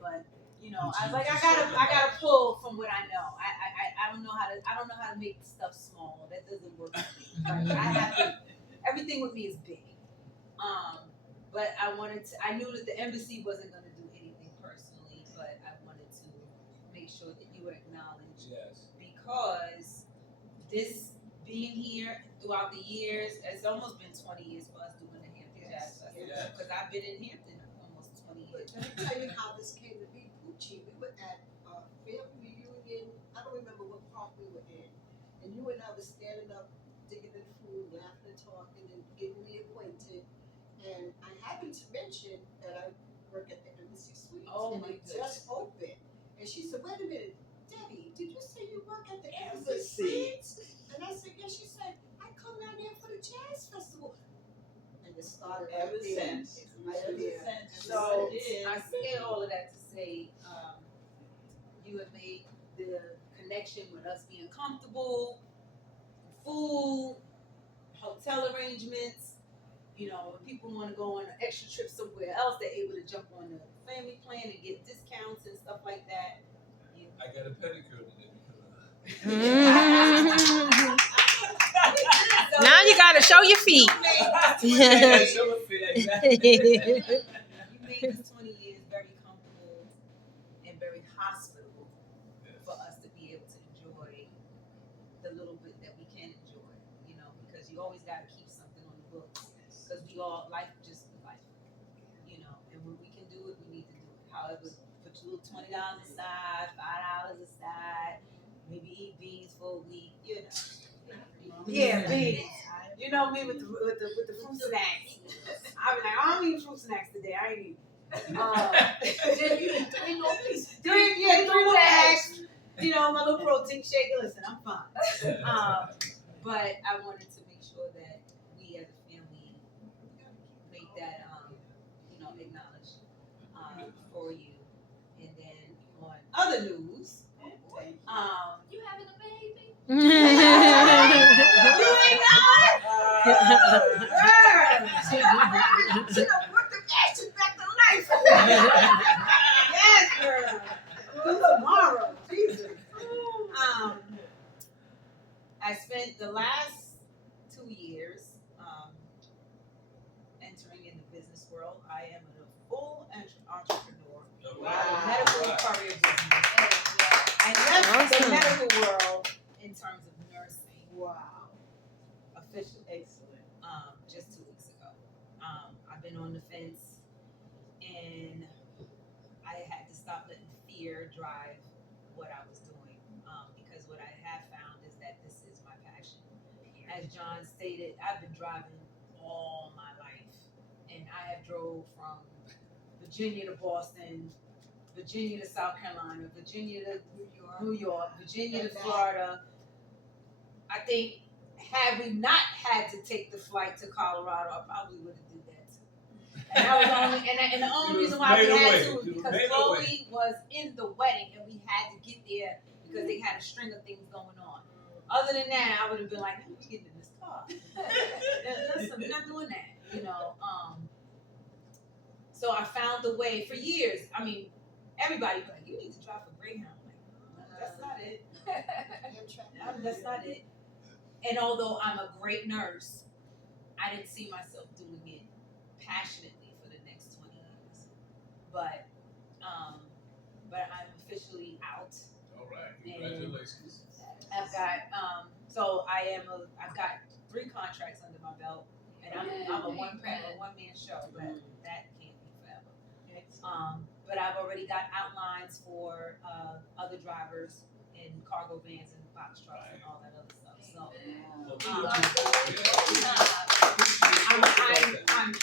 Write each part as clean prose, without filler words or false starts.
but you know, I was like, I gotta pull from what I know. I don't know how to make stuff small. That doesn't work for me. Like, I have to. Everything with me is big. But I knew that the embassy wasn't gonna do anything personally, but I wanted to make sure that you were acknowledged. Yes. Because this being here throughout the years, it's almost been 20 years for us doing the Hampton Jazz Festival. Because I've been in Hampton almost 20 years. Let me tell you how this came to be, Poochie. We were at a family reunion. I don't remember what park we were in. And you and I were standing up, digging in food, laughing and talking, and getting reacquainted. And I happened to mention that I work at the Embassy Suites. Oh, and my it just opened. And she said, wait a minute, Debbie, did you say you work at the Embassy Embassy. Suites? And I said, yeah. She said, I come down there for the jazz festival. And it started Ever right there. since. Right there. So I say all of that to say you have made the connection with us being comfortable, food, hotel arrangements. You know, if people want to go on an extra trip somewhere else, they're able to jump on the family plan and get discounts and stuff like that. I got a pedicure today because of that. So, Now you gotta show your feet. Yeah, show my feet, exactly. you made this 20 years very comfortable and very hospitable for us to be able to enjoy the little bit that we can enjoy, you know, because you always got to keep something on the books. Because we all, life just life, you know, and when we can do it, we need to do it. However, put your little $20 aside, $5 aside, maybe eat beans for a week, you know. Yeah, beans. You know me with the fruit snacks. I be like, I don't eat fruit snacks today. I ain't eating. Three more bags. You know, my little protein shake. Listen, I'm fine. But I wanted to make sure that we as a family make that, you know, acknowledge for you. And then on other news, you having a baby? You ain't she done worked the ashes back to life. Yes, girl. Do tomorrow. Jesus. I spent the last 2 years entering in the business world. I am a full entrepreneur. Wow. Medical career business. And left the medical world in terms of nursing. Wow. Officially. Excellent. Just 2 weeks ago. I've been on the fence, and I had to stop letting fear drive what I was doing. Because what I have found is that this is my passion. As John stated, I've been driving all my life, and I have drove from Virginia to Boston, Virginia to South Carolina, Virginia to New York, Virginia to Florida. I think had we not had to take the flight to Colorado, I probably would have did that too. And that was only, and the only reason why we had to was because Chloe was in the wedding, and we had to get there because they had a string of things going on. Other than that, I would have been like, "We getting in this car." Listen, we're not doing that, you know. So I found a way for years. I mean, everybody was like, "You need to drive for Greyhound." I'm like, that's not it. That's not it. And although I'm a great nurse, I didn't see myself doing it passionately for the next 20 years. But I'm officially out. All right, congratulations. I've got I've got 3 contracts under my belt, and I'm a one man show, but that can't be forever. But I've already got outlines for other drivers in cargo vans and box trucks and all that other stuff. So I'm pumped.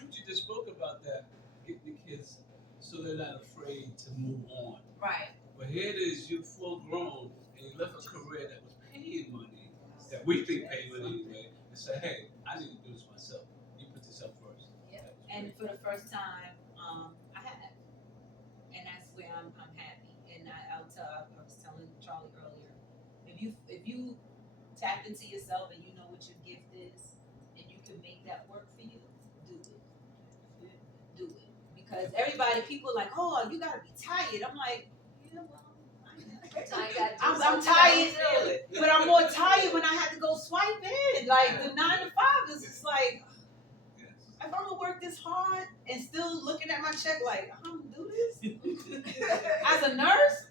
You just spoke about that, getting the kids so they're not afraid to move on. Right. But here it is, you're full grown, and you left a career that was paying money, that we think paid money anyway, and say, hey, I need to do this myself. You put yourself first. Yeah. And for the first time, I have. And that's where I'm happy. And I was telling Charlie earlier, if you tap into yourself and you know what your gift is, and you can make that work for you, do it. Do it. Because people like, oh, you gotta be tired. I'm like, yeah, well, I'm tired, but I'm more tired when I had to go swipe in. Like the 9 to 5 is just like, Yes. if I'm gonna work this hard and still looking at my check like, I'm gonna do this. As a nurse,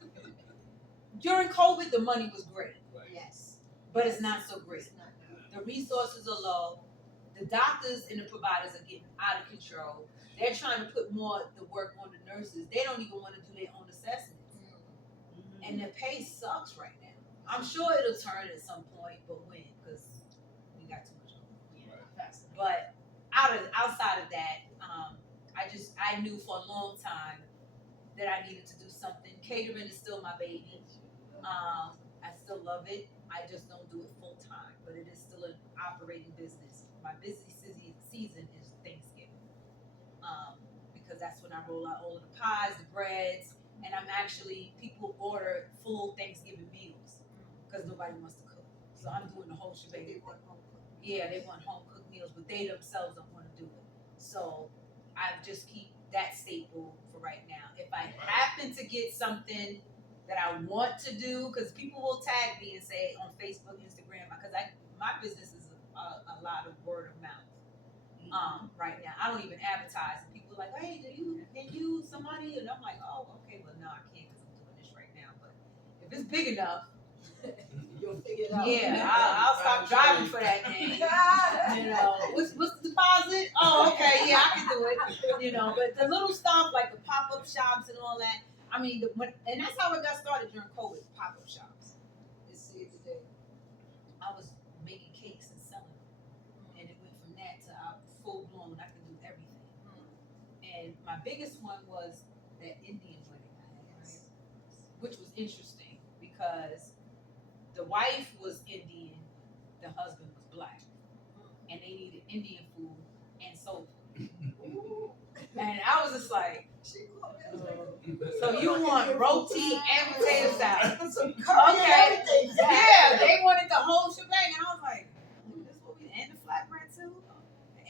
during COVID, the money was great, Right. Yes. but it's not so great. It's not now. The resources are low. The doctors and the providers are getting out of control. They're trying to put more the work on the nurses. They don't even want to do their own assessments. And the pay sucks right now. I'm sure it'll turn at some point, but when? Because we got too much going on. But outside of that, I knew for a long time that I needed to do something. Catering is still my baby. I still love it. I just don't do it full time, but it is still an operating business. My busy season is Thanksgiving, because that's when I roll out all of the pies, the breads, and people order full Thanksgiving meals because nobody wants to cook. So I'm doing the whole shebang. They want home cooked. Yeah, they want home cooked meals, but they themselves don't want to do it. So I just keep that staple for right now. If I happen to get something that I want to do, because people will tag me and say on Facebook, Instagram, because my business is a lot of word of mouth. Right now, I don't even advertise. And people are like, hey, can you somebody? And I'm like, oh, okay, well, no, I can't because I'm doing this right now. But if it's big enough, You'll figure it out. yeah, I'll stop driving for that name. You know, what's the deposit? Oh, okay, yeah, I can do it. You know, but the little stuff like the pop-up shops and all that. I mean, and that's how it got started during COVID. Pop-up shops. It's here today. I was making cakes and selling them, and it went from that to full blown. I can do everything. And my biggest one was that Indian wedding I had, right? Which was interesting because the wife was Indian, the husband was black, and they needed Indian food and soul food. And I was just like, so you want roti and potato salad? Okay, yeah, they wanted the whole shebang, and I was like, this what we and the flatbread too,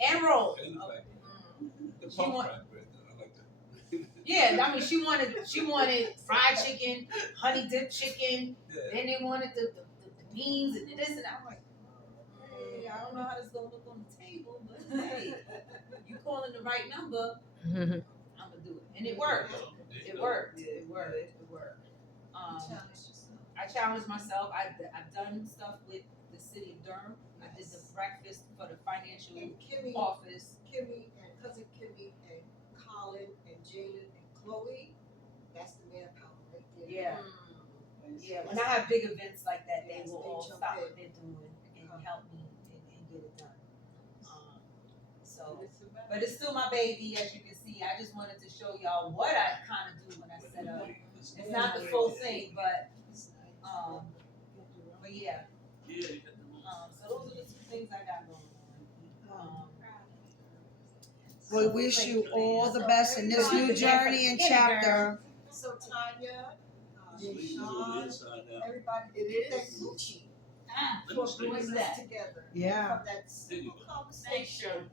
and rolls. And the fact- the She pump want- fried bread, I like that. Yeah, I mean, she wanted fried chicken, honey dipped chicken. Yeah. Then they wanted the beans and this and that. I'm like, hey, I don't know how this is gonna look on the table, but hey, you calling the right number, I'm gonna do it, and it worked. It worked. It worked. It worked. I challenged myself. I've done stuff with the city of Durham. I did the breakfast for the financial And Kimmy office. and cousin Kimmy and Colin and Jalen and Chloe, that's the manpower right there. Yeah. Yeah, when I have big events like that, they Yes, will they all jump stop in. what they're doing and help me and get it done. But it's still my baby, as you can see. I just wanted to show y'all what I kind of do when I set up. It's not the full thing, but yeah. So those are the two things I got going on. We wish you all the best in this new journey and chapter. So Tanya, Sweet Sean, inside out. everybody, It thank is. Gucci Let for me see. bringing What's us that? together. Yeah. From that simple Thank conversation,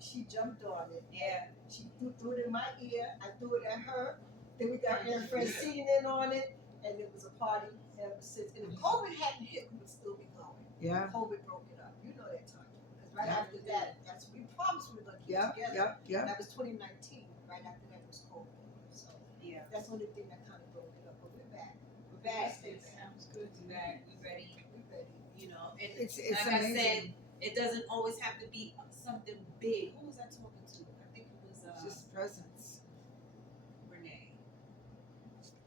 she jumped on it. Yeah. She threw it in my ear, I threw it at her, then we got Aunt Francine in on it, and it was a party ever since. And if COVID hadn't hit, we would still be going. Yeah. COVID broke it up, you know that time. Because right after that, that's we promised we were gonna keep Yeah. it together. Yep. Yep. That was 2019, right after that was COVID. So Yeah. that's the only thing that kind of broke it up, but we're back. We're back. Stay It back. sounds good. We're back. We're ready. We're ready. You know, and It's like I said, amazing. it doesn't always have to be something big. Who was I talking to? I think it was Just presence. Renee.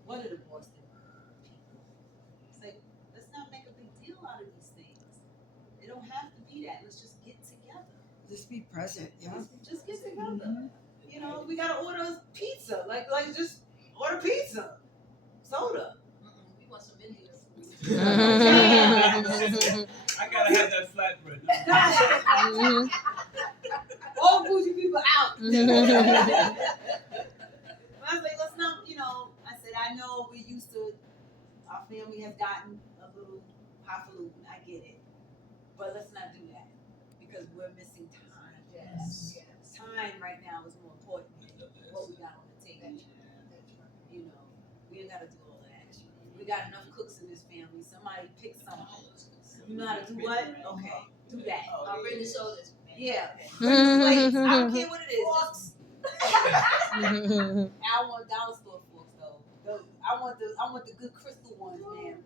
One of the Boston people. It's like, let's not make a big deal out of these things. It don't have to be that. Let's just get together. Just be present. Yeah. Just get together. You know, we gotta order pizza. Like just order pizza. Soda. We want some Indian food. I gotta have that flatbread. All bougie people out. I was like, let's not, I said, I know we're used to, our family has gotten a little highfalutin, I get it. But let's not do that because we're missing time. Yes. Time right now is more important. what we got on the table. You know, we ain't gotta do all that. We got enough cooks in this family. Somebody pick something. You know how to do what? Okay, do that. I'll bring the sodas. Yeah. Bring the plates. I don't care what it is. Just Mhm. I want dollar store forks though. I want the good crystal ones, man.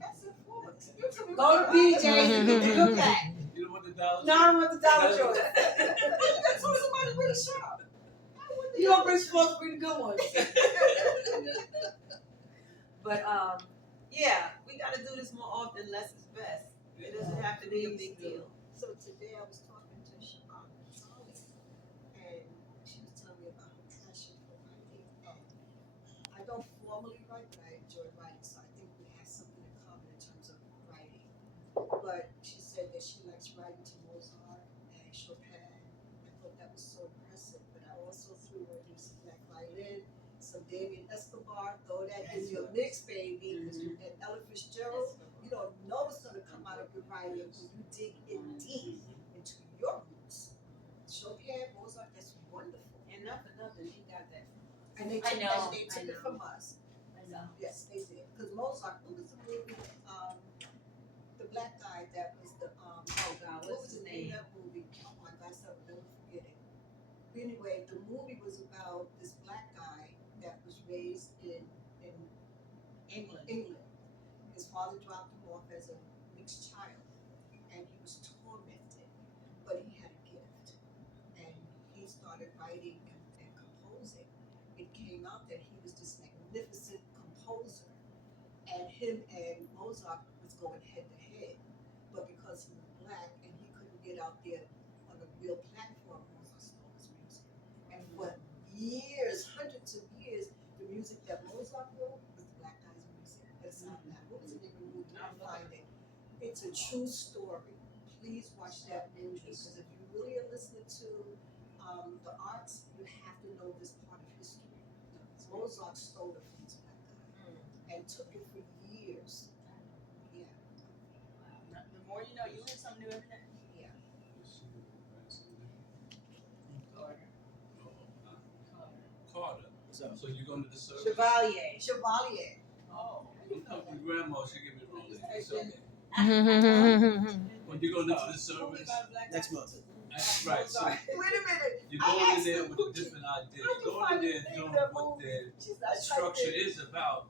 That's it for it. Go to BJ and get the good pack. You know what the dollar? No, I want the dollar store. That's what somebody really shop. You don't bring forks, bring the good ones. But yeah, we gotta do this more often. Less is best. It doesn't have to be a big deal. So today I was talking to Charlie, and she was telling me about her passion for writing. And I don't formally write, but I enjoy writing, so I think we have something in common in terms of writing. But she said that she likes writing to Mozart and Chopin. I thought that was so impressive. But I also threw her into some black violin, some Damien Escobar. Throw that in your mix, baby, because you and Ella Fitzgerald. You don't know what's going to come out of your writing when you dig in deep into your roots. Chopin, Mozart, that's wonderful. And not for nothing, he got that. And they I took, know, they I took it know. from us. I know. Yes, they did. Because Mozart, what was the movie? The black guy that was the Oh God, what what's was his the name name? of that movie? Oh my gosh, I'll never forget it. But anyway, the movie was about this black guy that was raised in England. England. His father dropped him off as a mixed child, and he was tormented, but he had a gift, and he started writing and composing. It came out that he was this magnificent composer, and him and Mozart was going head to head, but because he was black and he couldn't get out there on a real platform, Mozart stole his music, and for years, hundreds of years, the music that Mozart wrote was the black guy's music. That's not that. What was the name of the movie? I'll find it. It's a true story. Please watch that movie because if you really are listening to the arts, you have to know this part of history. Mozart stole it from his black guy and took it for years. Yeah, The more you know, you learn something new every day. yeah. Carter. What's up? So you going to the service? Chevalier. Chevalier. Oh. Don't come from grandma, she give me wrong. It's okay. Mhm. When you go into the service, Next month. right, so Wait a minute. you're I going in asked there her, with a Poochie, different idea. how'd you Going in find there the name doing of that what movie? their She's not structure is about.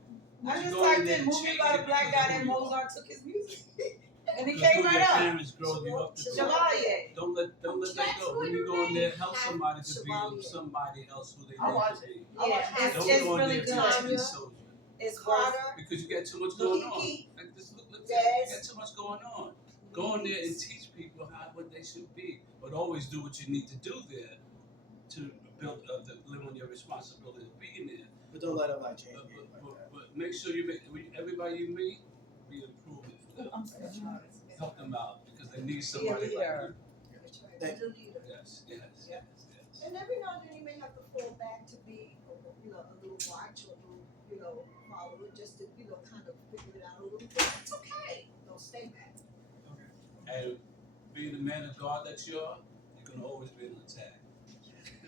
I You just go in typed there in and movie change about it a black because guy of named who you are. Mozart took his music. And it Because came who right your up. parents growing you up to do. Chevalier. Don't let that go. When you go in there, help somebody to be somebody else who they I'll need watch to be. Yeah, Don't it's go in really there to good. be soldier. It's worth Carter. Because you got too much going on. Kiki. Like this, look, Yes. you got too much going on. Go in there and teach people what they should be, but always do what you need to do there to build, to live on your responsibility of being there. But don't let it like change But, me like that. but make sure you make everybody you meet be improvement for them. I'm sorry. Help them out because they need somebody like leader. you. That's right. Thank He's a leader. Yes, yes, Yeah. yes. And every now and then you may have to fall back to be, a little watch or a little, follower, just to, kind of figure it out a little bit. It's okay. Don't stay back. And being the man of God that you are, you're gonna always be an attack.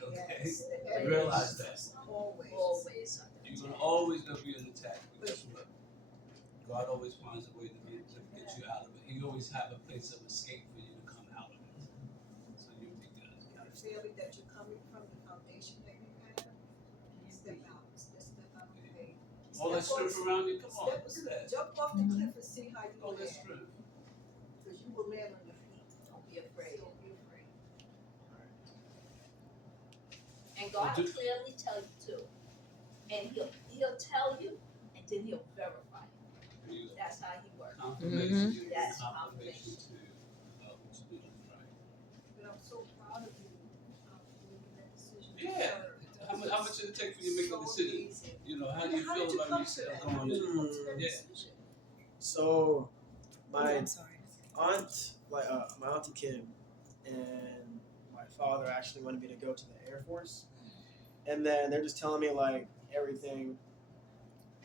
Okay? Yes. I realize that. Always. Always. You're gonna always gonna be an attack, but guess what? God always finds a way to get you out of it. He always have a place of escape for you to come out of it. So you'll be good. The family that you're coming from, the foundation that you have, step out. Step out of the way. All that strength around you, come on, look Step, at that. jump off the cliff and see how you All that land. strength. Because you will land on your feet. Don't be afraid. Don't be afraid. And God Well, will clearly tell you too. And he'll tell you and then he'll verify it. There you go. That's how he works. Confirmation. You Yes, get confirmation to what you're doing, right? But I'm so proud of you for making that decision. to Yeah. serve. How much did it take for you to make a So decision? easy. You know, how do you How feel did you about come to yourself that? going How did you come to that Yeah. decision? So my I'm sorry. aunt, my auntie Kim, and my father actually wanted me to go to the Air Force, and then they're just telling me like everything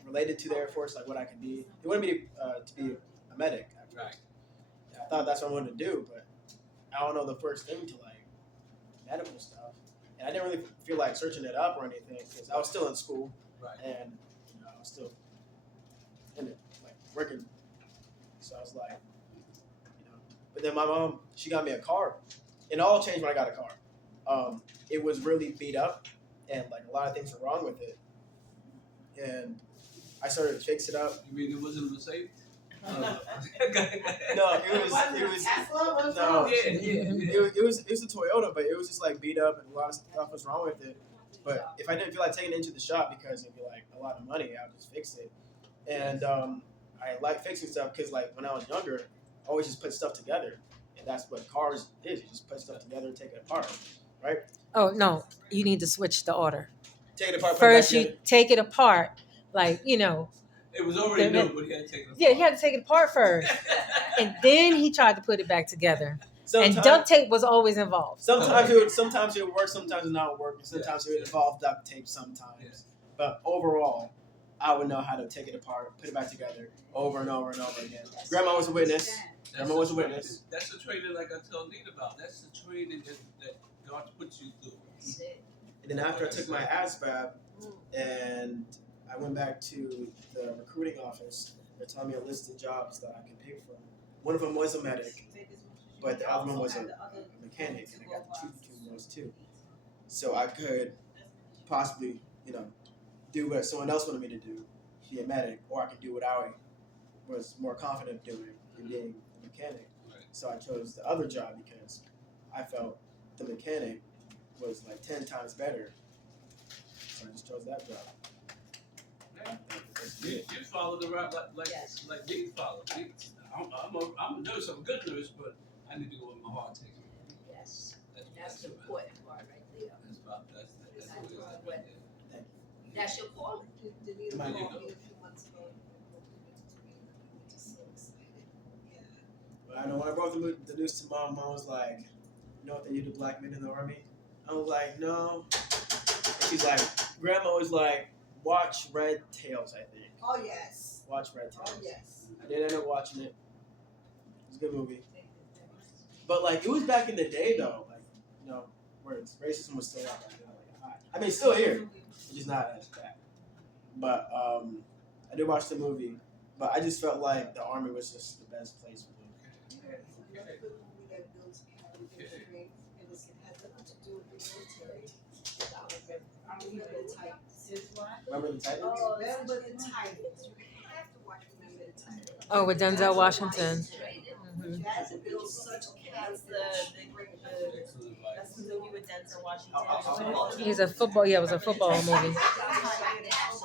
related to the Air Force, like what I could be. They wanted me to be a medic. Right. I thought that's what I wanted to do, but I don't know the first thing to like medical stuff. and I didn't really feel like searching it up or anything because I was still in school Right. and I was still in it, like working. So I was like, but then my mom, she got me a car. It all changed when I got a car. It was really beat up, and like a lot of things were wrong with it. And I started to fix it up. You mean it wasn't a Mercedes? No, it was Tesla was no. wrong. It was a Toyota, but it was just like beat up and a lot of stuff was wrong with it. But if I didn't feel like taking it into the shop because it'd be like a lot of money, I would just fix it. And I like fixing stuff because like when I was younger, I always just put stuff together, and that's what cars is. You just put stuff together and take it apart, right? Oh no, you need to switch the order. Take it apart. Put it back First, you together. take it apart, like It was already new, but he had to take it apart. Yeah, he had to take it apart first, and then he tried to put it back together. And Sometimes- duct tape was always involved. Sometimes it would work, sometimes it not work, and sometimes it would involve duct tape sometimes. Yeah. But overall, I would know how to take it apart, put it back together, over and over and over again. Grandma was a witness. Grandma was a the training. witness. That's the training, like I told Nate about. That's the training that God puts you through. And then after I took my ASVAB, and I went back to the recruiting office, they're telling me a list of jobs that I can pick from. One of them was a medic, but the other one was a mechanic, and I got to choose between those two. So I could possibly, do what someone else wanted me to do, be a medic, or I could do what I was more confident doing, in being a mechanic. Right. So I chose the other job because I felt the mechanic was like 10 times better. So I just chose that job. You follow the route like Yes. Nate followed. I'm a nurse. I'm a good nurse, but I need to go where my heart takes me. Yes, that's the important part right there. That's what it is right there. That's your calling. Denise Come on, called you me a few months ago. I'm just so excited. Yeah. But I know when I brought the news to mom was like, you know what they do to black men in the army? I was like, no. And she's like, grandma was like, watch Red Tails, I think. Oh yes. Watch Red Tails. Oh yes. I did end up watching it. It was a good movie. But like it was back in the day though, like, where racism was still out there. I mean it's still here. It's just not as bad. But I did watch the movie, but I just felt like the army was just the best place for me. Another good movie that builds character strength, and it has nothing to do with the military. Remember the Titans. Remember the Titans? Oh, Remember the Titans. You have to watch Remember the Titans. Oh, with Denzel Washington. That builds such That's character. that's the movie with Denzel Oh, Washington. He's a football. Yeah, it was a football movie. That's